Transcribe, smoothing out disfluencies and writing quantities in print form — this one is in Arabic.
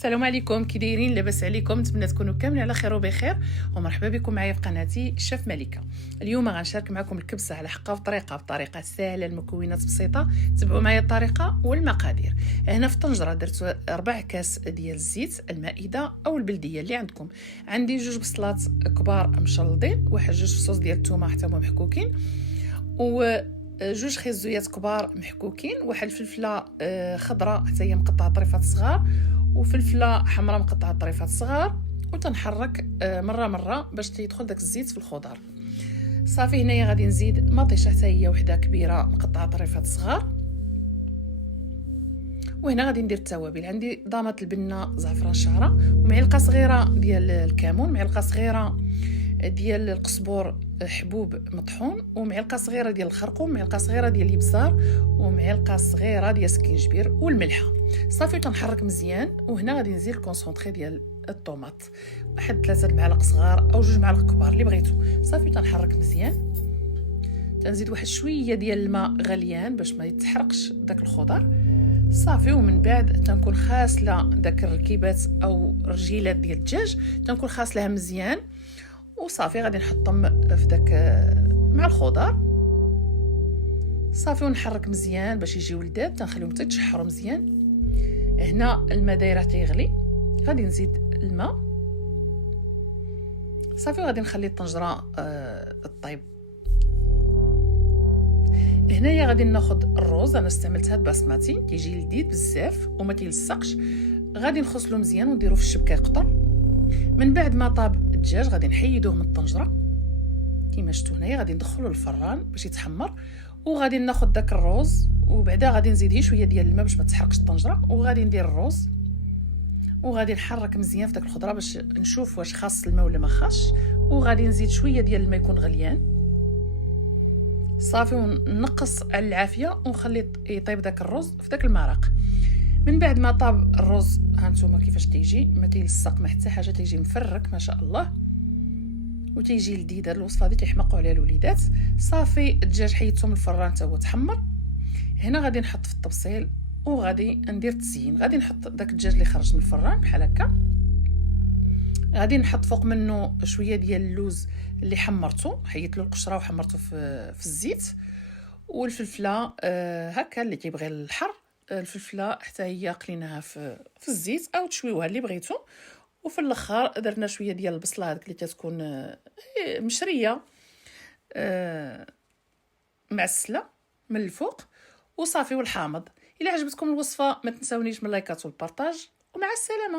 السلام عليكم، كي دايرين؟ لاباس عليكم؟ نتمنى تكونوا كاملين على خير وبخير، ومرحبا بكم معايا في قناتي شيف ملكه. اليوم غنشارك معكم الكبسه على حقه بطريقه سهله، المكونات بسيطه. تبعوا معايا الطريقه والمقادير. هنا في الطنجره درت 4 كاس ديال الزيت المائده او البلديه اللي عندكم. عندي 2 بصلات كبار مشلضين، واحد 2 فصوص ديال الثومه حتى هما محكوكين، و 2 خيزويات كبار محكوكين، واحد الفلفله خضراء حتى هي مقطعه طريفات صغار، وفلفله حمراء مقطعه طريفات صغار، وتنحرك مره باش يدخل داك الزيت في الخضر. صافي هنايا غادي نزيد مطيشه حتى هي وحده كبيره مقطعه طريفات صغار. وهنا غادي ندير التوابل. عندي ضامه البنه، زعفران شعره، ومعلقه صغيره ديال الكمون، معلقه صغيره ديال القزبور حبوب مطحون، ومعلقه صغيره ديال الخرقوم، معلقه صغيره ديال الابزار، ومعلقه صغيره ديال السكينجبير والملحه. صافي تنحرك مزيان. وهنا غادي نزيد الكونسونطري ديال الطوماط، واحد 3 معالق صغار او 2 معالق كبار اللي بغيتو. صافي تنحرك مزيان. تنزيد واحد شويه ديال الماء غليان باش ما يتحرقش داك الخضر. صافي ومن بعد تنكون خاسله داك الركيبات او رجيلات ديال الدجاج، تنكون خاسلها مزيان. وصافي غادي نحطهم في داك مع الخضر. صافي ونحرك مزيان باش يجيو لذاذ، تنخليهم حتى يتشحروا مزيان. هنا الماء دايره تيغلي، غادي نزيد الماء. صافي وغادي نخلي الطنجره طيب. هنايا غادي ناخذ الروز. انا استعملت هاد بسمتي، تيجي لذيذ بزاف وما تيلصقش. غادي نغسلو مزيان ونديرو في الشبكه يقطر. من بعد ما طاب الدجاج غادي نحيدوه من الطنجره كيما شفتوا هنايا. غادي ندخلو للفران باش يتحمر، وغادي ناخذ داك الروز، وبعدا غادي نزيد شويه ديال الماء باش ما تحرقش الطنجره، وغادي ندير الروز، وغادي نحرك مزيان في داك الخضره باش نشوف واش خاص الماء ولا ما خاصش. وغادي نزيد شويه ديال الماء يكون غليان. صافي ونقص على العافيه ونخلي يطيب داك الرز في داك المرق. من بعد ما طاب الرز هانتوما كيفاش تيجي، ما تيلصق ما حتى حاجه، تيجي مفرك ما شاء الله، وتيجي لذيذ. هاد الوصفه هادي تيحمقوا عليها الوليدات. صافي الدجاج حيدته من الفران حتى هو تحمر. هنا غادي نحط في الطبسيل وغادي ندير التزيين. غادي نحط داك الدجاج اللي خرج من الفران بحال هكا. غادي نحط فوق منه شويه ديال اللوز اللي حمرته، حيدت له القشره وحمرته في الزيت. والفلفله هكا اللي كيبغي الحر، الفلفله حتى هي قليناها في الزيت او تشويوها اللي بغيتو. وفي الاخر درنا شويه ديال البصله هذيك اللي تتكون مشريه معسله من الفوق. وصافي والحامض. الى عجبتكم الوصفه ما تنساونيش من اللايكات والبارطاج، ومع السلامه.